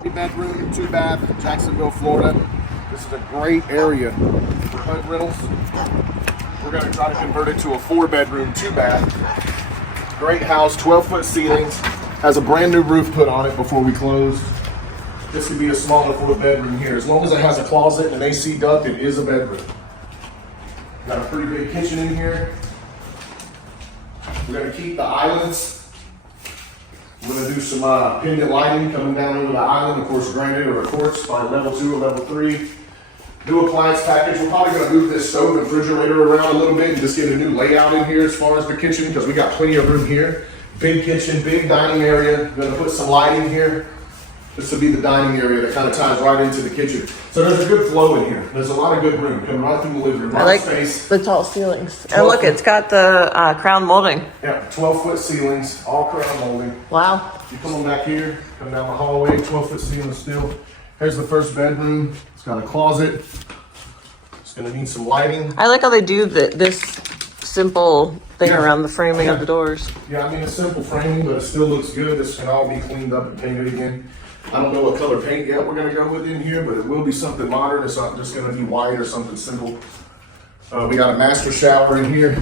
3-bedroom, 2-bath, Jacksonville, Florida. This is a great area for HUD rentals. We're going to try to convert it to a 4-bedroom, 2-bath. Great house, 12-foot ceilings. Has a brand new roof put on it before we close. This could be a smaller 4-bedroom here. As long as it has a closet and an AC duct, it is a bedroom. Got a pretty big kitchen in here. We're going to keep the islands. We're going to do some pendant lighting coming down over the island, of course, granite or a quartz by level 2 or level 3. New appliance package. We're probably going to move this stove and refrigerator around a little bit and just get a new layout in here as far as the kitchen, because we got plenty of room here. Big kitchen, big dining area. Going to put some lighting here. This will be the dining area that kind of ties right into the kitchen. So there's a good flow in here. There's a lot of good room coming right through the living room. I like space. the tall ceilings. And look, it's got the crown molding. Yeah, 12-foot ceilings, all crown molding. Wow. You come on back here, come down the hallway, 12-foot ceiling still. Here's the first bedroom. It's got a closet. It's gonna need some lighting. I like how they do this simple thing around the framing of the doors. Yeah, I mean, it's simple framing, but it still looks good. This can all be cleaned up and painted again. I don't know what color paint yet we're gonna go with in here, but it will be something modern. It's not just gonna be white or something simple. We got a master shower in here.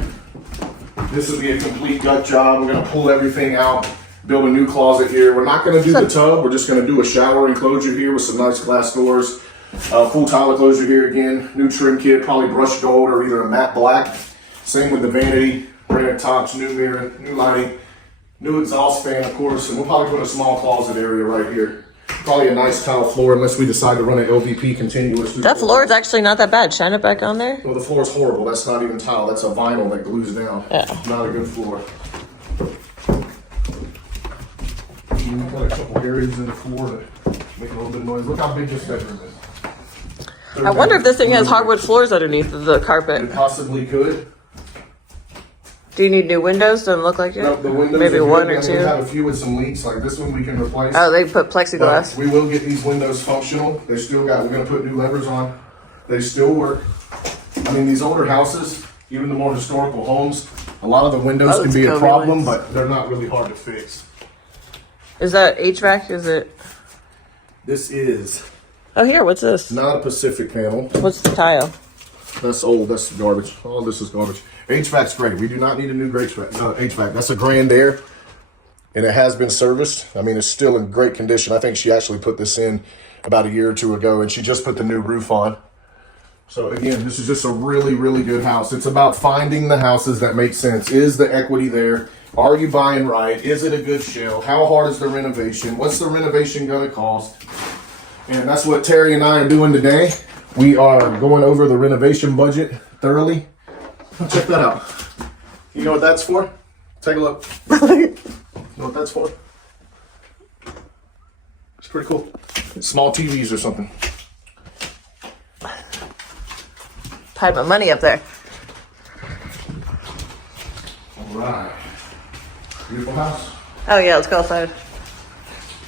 This will be a complete gut job. We're gonna pull everything out, build a new closet here. We're not gonna do the tub. We're just gonna do a shower enclosure here with some nice glass doors. Full tile enclosure here again. New trim kit, probably brushed gold or either a matte black. Same with the vanity, granite tops, new mirror, new lighting, new exhaust fan, of course. And we'll probably put a small closet area right here. Probably a nice tile floor unless we decide to run an LVP continuous. That floor is actually not that bad. Shine it back on there. Well, the floor is horrible. That's not even tile. That's a vinyl that glues down. Yeah. Not a good floor. We've got a couple areas in the floor that make a little bit of noise. Look how big this bedroom is. I wonder if this thing has hardwood floors underneath the carpet. It possibly could. Do you need new windows? Doesn't look like it. No, the windows maybe are one good. or two. We have a few with some leaks, like this one we can replace. Oh, they put plexiglass. But we will get these windows functional. They still got, we're gonna put new levers on. They still work. I mean, these older houses, even the more historical homes, a lot of the windows can be a problem, but they're not really hard to fix. Is that HVAC? Is it? This is Oh, here, what's this? not a Pacific panel. What's the tile? That's old. That's garbage. All this is garbage. HVAC's great. We do not need a new HVAC. That's a Grand Air, and it has been serviced. I mean, it's still in great condition. I think she actually put this in about a year or two ago, and she just put the new roof on. So again, this is just a really, really good house. It's about finding the houses that make sense. Is the equity there? Are you buying right? Is it a good shell? How hard is the renovation? What's the renovation going to cost? And that's what Terry and I are doing today. We are going over the renovation budget thoroughly. Check that out. You know what that's for? Take a look. You know what that's for? It's pretty cool. Small TVs or something. Hide my money up there. All right. Beautiful house. Oh yeah, let's go outside.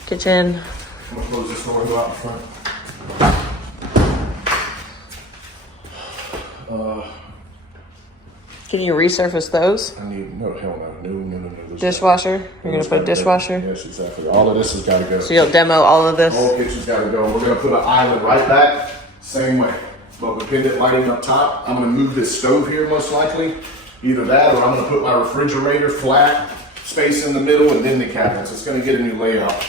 Kitchen. I'm gonna close this door and go out in front. Can you resurface those? I need, no, hell no. No. Dishwasher? You're gonna put a dishwasher? Yes, exactly. All of this has got to go. So you'll demo all of this? The whole kitchen's got to go. We're going to put an island right back, same way. But with pendant lighting up top, I'm going to move this stove here most likely. Either that or I'm going to put my refrigerator flat, space in the middle, and then the cabinets. It's going to get a new layout.